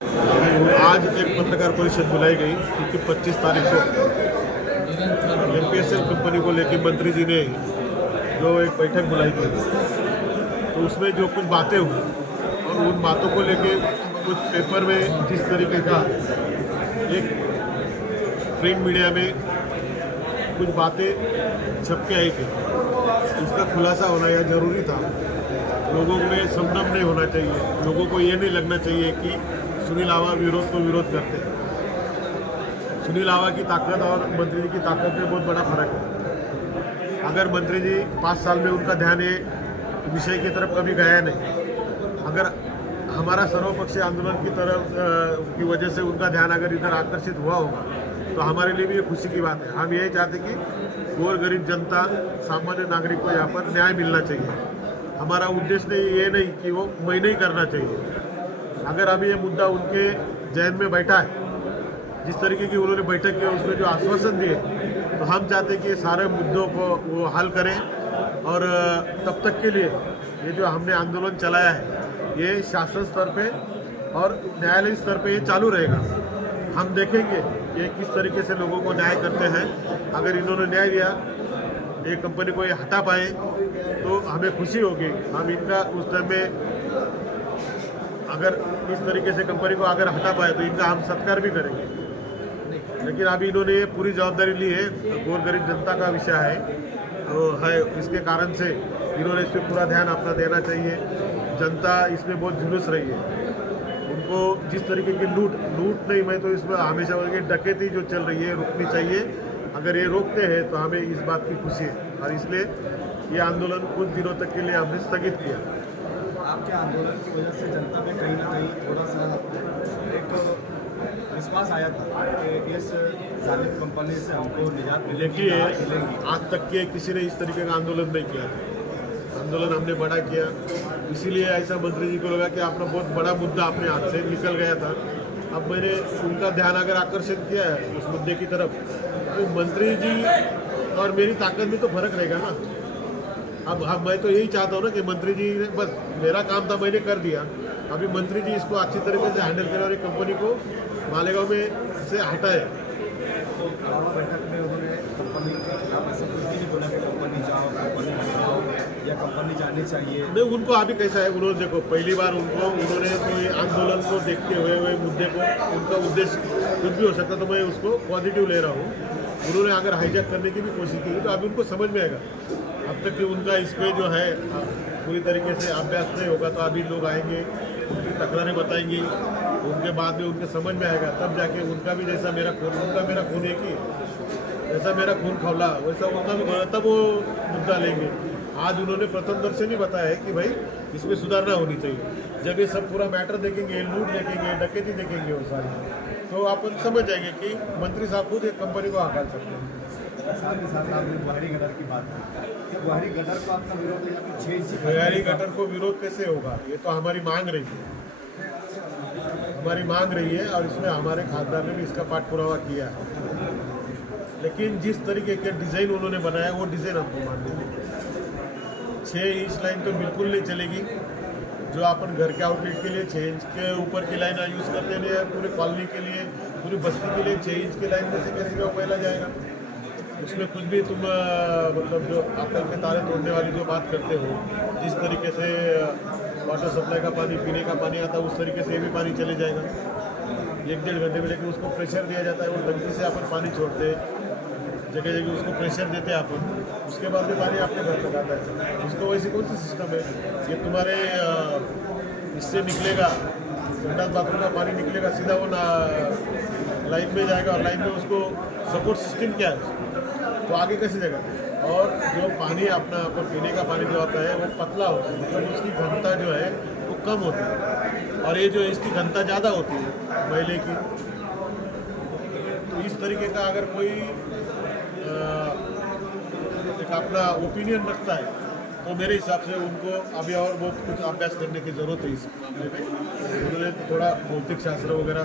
आज एक पत्रकार परिषद बुलाई गई क्योंकि 25 तारीख को एमपीएसएल कंपनी को लेकर मंत्री जी ने जो एक बैठक बुलाई थी, तो उसमें जो कुछ बातें हुई और उन बातों को लेके कुछ पेपर में जिस तरीके का एक प्रिंट मीडिया में कुछ बातें छप के आई थी, उसका खुलासा होना यह जरूरी था। लोगों में संभ्रम नहीं होना चाहिए, लोगों को ये नहीं लगना चाहिए कि सुनील लावा विरोध को विरोध करते हैं। सुनील लावा की ताकत और मंत्री जी की ताकत में बहुत बड़ा फर्क है। अगर मंत्री जी 5 साल में उनका ध्यान ये विषय की तरफ कभी गया नहीं, अगर हमारा सर्वपक्षीय आंदोलन की तरफ की वजह से उनका ध्यान अगर इधर आकर्षित हुआ होगा तो हमारे लिए भी ये खुशी की बात है। हम यही चाहते कि गोर गरीब जनता, सामान्य नागरिक को यहाँ पर न्याय मिलना चाहिए। हमारा उद्देश्य ये नहीं कि वो महीने ही करना चाहिए। अगर अभी ये मुद्दा उनके जहन में बैठा है, जिस तरीके की उन्होंने बैठक की उसमें जो आश्वासन दिए, तो हम चाहते हैं कि ये सारे मुद्दों को वो हल करें और तब तक के लिए ये जो हमने आंदोलन चलाया है ये शासन स्तर पे और न्यायालय स्तर पे ये चालू रहेगा। हम देखेंगे कि किस तरीके से लोगों को न्याय करते हैं। अगर इन्होंने न्याय दिया, ये कंपनी को ये हटा पाए तो हमें खुशी होगी। हम इनका उस टाइम में अगर इस तरीके से कंपनी को अगर हटा पाए तो इनका हम सत्कार भी करेंगे। लेकिन अभी इन्होंने ये पूरी जवाबदारी ली है, गोर गरीब जनता का विषय है, इसके कारण से इन्होंने इस पर पूरा ध्यान अपना देना चाहिए। जनता इसमें बहुत झुलस रही है, उनको जिस तरीके की लूट नहीं, मैं तो इसमें हमेशा बोलूँगी डकैती जो चल रही है रुकनी चाहिए। अगर ये रोकते हैं तो हमें इस बात की खुशी है और इसलिए ये आंदोलन कुछ दिनों तक के लिए हमने स्थगित किया। आपके आंदोलन की वजह से जनता में कहीं ना कहीं थोड़ा सा एक विश्वास आया था कि इस जालिम कंपनी से हमको निजात मिलेगी। देखिए, आज तक के किसी ने इस तरीके का आंदोलन नहीं किया था। आंदोलन हमने बड़ा किया, इसीलिए ऐसा मंत्री जी को लगा कि अपना बहुत बड़ा मुद्दा अपने हाथ से निकल गया था। अब मैंने उनका ध्यान अगर आकर्षित किया है उस मुद्दे की तरफ, तो मंत्री जी और मेरी ताकत में तो फर्क रहेगा ना। अब मैं तो यही चाहता हूँ ना कि मंत्री जी ने, बस मेरा काम था मैंने कर दिया, अभी मंत्री जी इसको अच्छी तरीके से हैंडल करें और एक कंपनी को मालेगांव में से हटाए। बैठक में उन्होंने कंपनी के खिलाफ ऐसा कुछ भी नहीं बोला कि कंपनी जाओ, कंपनी हटाओ या कंपनी जानी चाहिए। नहीं, उनको अभी कैसा है, उन्होंने देखो पहली बार उन्होंने कोई आंदोलन को देखते हुए मुद्दे को, उनका उद्देश्य कुछ भी हो सकता, तो मैं उसको पॉजिटिव ले रहा हूँ। उन्होंने अगर हाईजैक करने की भी कोशिश की तो अभी उनको समझ में आएगा। अब तक कि उनका इस पर जो है पूरी तरीके से अभ्यास नहीं होगा, तो अभी लोग आएंगे, उनकी तकरारें बताएंगी, उनके बाद में उनके समझ में आएगा, तब जाके उनका भी जैसा मेरा खून, उनका मेरा खून एक ही, जैसा मेरा खून खौला वैसा उनका भी, तब वो मुद्दा लेंगे। आज उन्होंने प्रथम दर्शन ही बताया है कि भाई इसमें सुधारना होनी चाहिए। जब ये सब पूरा मैटर देखेंगे, लूट देखेंगे, डकैती देखेंगे वो सारी, तो आप समझ जाएंगे कि मंत्री साहब खुद एक कंपनी को हटा सकते हैं। साथ ही साथ आपने गुवाहाटी गटर की बात की, गुवाहाटी गटर को आपका विरोध है या फिर छेद? गुवाहाटी गटर को विरोध कैसे होगा, ये तो हमारी मांग रही है, हमारी मांग रही है और इसमें हमारे खासदार ने भी इसका पाठ पुरावा किया है। लेकिन जिस तरीके के डिज़ाइन उन्होंने बनाया वो डिज़ाइन हमको माननी है। 6 इंच लाइन तो बिल्कुल नहीं चलेगी। जो अपन घर के आउटलेट के लिए 6 इंच के ऊपर की लाइन यूज़ करते हैं, पूरे कॉलोनी के लिए, पूरी बस्ती के लिए 6 इंच की लाइन में से कैसे का पहला जाएगा। उसमें कुछ भी तुम मतलब जो आजकल के तारे तोड़ने वाली जो बात करते हो, जिस तरीके से वाटर सप्लाई का पानी, पीने का पानी आता है, उस तरीके से भी पानी चले जाएगा 1-1.5 घंटे में। लेकिन उसको प्रेशर दिया जाता है, वो टंकी से अपन पानी छोड़ते हैं, जगह जगह उसको प्रेशर देते हैं अपन, उसके बाद में पानी आपके घर तक आता है। उसको वैसे कौन सा सिस्टम है, ये तुम्हारे इससे निकलेगा, संडास बाथरूम का पानी निकलेगा सीधा वो लाइन में जाएगा और लाइन में उसको सपोर्ट सिस्टम क्या है, तो आगे कैसे जाएगा। और जो पानी अपना पीने का पानी जो आता है वो पतला होता है, मतलब उसकी घनता जो है वो कम होती है, और ये जो इसकी घनता ज़्यादा होती है मैले की। तो इस तरीके का अगर कोई एक अपना ओपिनियन रखता है तो मेरे हिसाब से उनको अभी और बहुत कुछ अभ्यास करने की ज़रूरत है। इस मामले में उन्होंने थोड़ा भौतिक शास्त्र वगैरह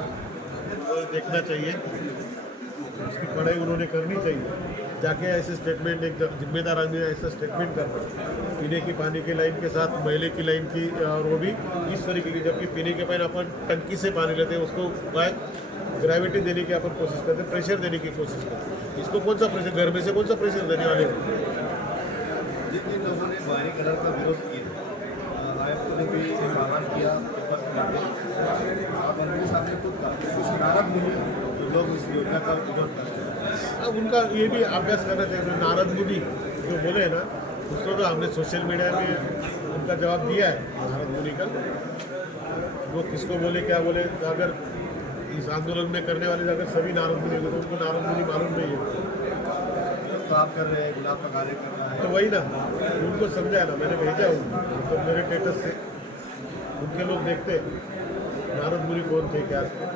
देखना चाहिए, उसकी पढ़ाई उन्होंने करनी चाहिए। जाके ऐसे स्टेटमेंट, एक जिम्मेदार आदमी ऐसा स्टेटमेंट करना, पीने की पानी की लाइन के साथ मैले की लाइन की, और वो भी इस तरीके की, जबकि पीने के पानी अपन टंकी से पानी लेते हैं, उसको ग्रेविटी देने की अपन कोशिश करते हैं, प्रेशर देने की कोशिश करते हैं। इसको कौन सा प्रेशर, घर में से कौन सा प्रेशर देने वाले हैं? जिन लोगों ने बाहरी कलर का विरोध किया, आयुक्त ने भी एक आह्वान किया पेपर के माध्यम, आप मंत्री साहब ने खुद कहा कुछ नाराज मुनि जो लोग इस योजना का विरोध कर रहे हैं। अब उनका ये भी अभ्यास करना चाहिए। नारद मुनि जो बोले ना, उसको तो हमने सोशल मीडिया में उनका जवाब दिया है। नारद मुनि का वो किसको बोले, क्या बोले, अगर इस आंदोलन में करने वाले अगर सभी नारद मुनि होंगे तो उनको नारद मुनि मालूम नहीं है। तो आप कर रहे हैं, गुलाब का कार्य कर रहा है, तो वही ना, उनको समझाया ना, मैंने भेजा उनको, तो मेरे स्टेटस से उनके लोग देखते नारद मुनि कौन थे, क्या थे,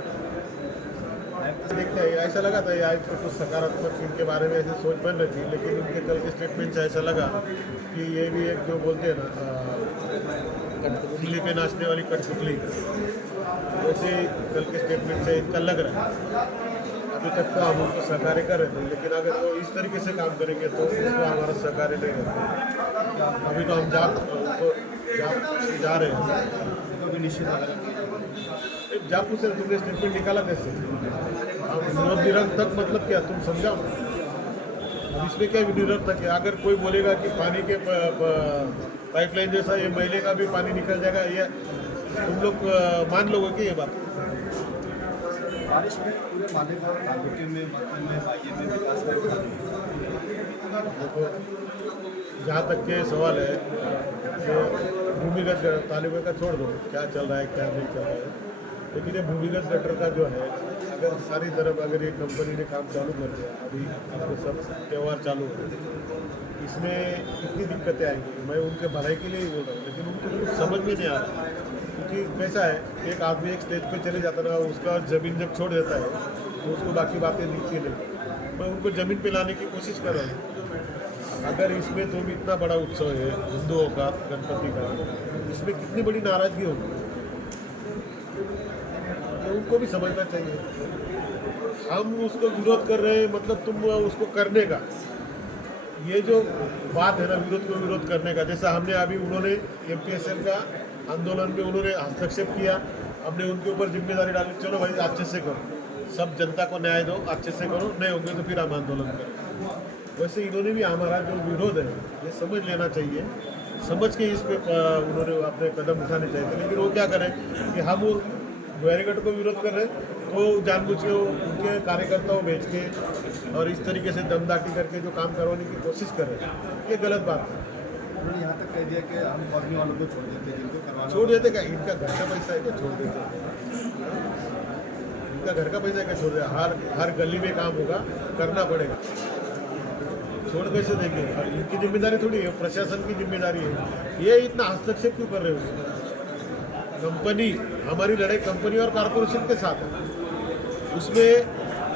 देखते हैं। ऐसा लगा था आज तो कुछ सकारात्मक इनके बारे में ऐसी सोच बन रही थी, लेकिन उनके कल के स्टेटमेंट से ऐसा लगा कि ये भी एक जो बोलते हैं ना, कठपुतली पे नाचने वाली कठपुतली, वैसे कल के स्टेटमेंट से इनका लग रहा है। अभी तक तो हम उनको सहकार्य कर रहे थे, लेकिन अगर वो इस तरीके से काम करेंगे तो उसको हमारा सहकार्य नहीं रहता। अभी तो हम जा रहे हैं, तो भी निश्चित जापू से तुमने स्टेटमेंट निकाला कैसे? विरोध निरर्थक मतलब क्या, तुम समझाओ। अब इसमें क्या निरर्थक है? अगर कोई बोलेगा कि पानी के पाइपलाइन जैसा ये मैले का भी पानी निकल जाएगा, ये तुम लोग मान लोगे कि ये बात? बारिश में पूरे मालेगांव तालुके में, मक्खन में, बाइये में विकास का देखो, जहाँ तक के सवाल है जो भूमिगत तालुके का छोड़ दो, क्या चल रहा है क्या नहीं चल रहा है, लेकिन ये भूमिगत गटर का जो है, अगर सारी तरफ अगर ये कंपनी ने काम चालू कर दिया, अभी आपके सब त्यौहार चालू हो, इसमें कितनी दिक्कतें आएंगी। मैं उनके भलाई के लिए ही बोल रहा हूँ, लेकिन उनको कुछ समझ में नहीं आ रहा। क्योंकि कैसा है, एक आदमी एक स्टेज पे चले जाता ना, उसका ज़मीन जब छोड़ देता है तो उसको बाकी बातें दिखती नहीं। मैं उनको ज़मीन पे लाने की कोशिश कर रहा हूँ। अगर इसमें तो भी इतना बड़ा उत्सव है हिंदुओं का, गणपति का, इसमें कितनी बड़ी नाराज़गी होगी, तो उनको भी समझना चाहिए। हम उसको विरोध कर रहे हैं, मतलब तुम उसको करने का, ये जो बात है ना, विरोध को विरोध करने का, जैसा हमने अभी, उन्होंने MPSL का आंदोलन में उन्होंने हस्तक्षेप किया, हमने उनके ऊपर जिम्मेदारी डाली, चलो भाई अच्छे से करो, सब जनता को न्याय दो, अच्छे से करो, नहीं होंगे तो फिर हम आंदोलन करें। वैसे इन्होंने भी हमारा जो विरोध है ये समझ लेना चाहिए, समझ के इस पे उन्होंने अपने कदम उठाने चाहिए थे। लेकिन वो क्या करें कि हम बैरिकेड को विरोध कर रहे हैं, तो जानबूझ के उनके कार्यकर्ताओं भेज के और इस तरीके से दमदाटी करके जो काम करवाने की कोशिश कर रहे हैं, ये गलत बात है। उन्होंने यहाँ तक कह दिया कि हम कॉलोनी वालों को छोड़ देते हैं, जिनको करवाना छोड़ देते क्या? इनका घर का पैसा है क्या छोड़ देते? इनका घर का पैसा है क्या छोड़ देते? हर गली में काम होगा, करना पड़ेगा, छोड़ कैसे देंगे? और इनकी जिम्मेदारी थोड़ी है, प्रशासन की जिम्मेदारी है। ये इतना हस्तक्षेप क्यों कर रहे हो उसमें? कंपनी, हमारी लड़ाई कंपनी और कॉरपोरेशन के साथ है, उसमें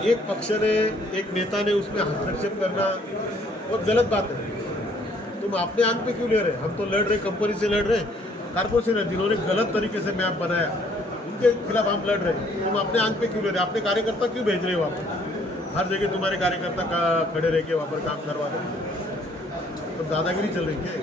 एक पक्ष ने, एक नेता ने उसमें हस्तक्षेप करना बहुत गलत बात है। तुम अपने आंख पे क्यों ले रहे? हम तो लड़ रहे, कंपनी से लड़ रहे, कॉरपोरेशन है जिन्होंने गलत तरीके से मैप बनाया, उनके खिलाफ हम लड़ रहे। तुम अपने आंख पे क्यों ले रहे? अपने कार्यकर्ता क्यों भेज रहे हो वहाँ पर? हर जगह तुम्हारे कार्यकर्ता खड़े रह के वहाँ पर काम करवा रहे, तो दादागिरी चल रही है।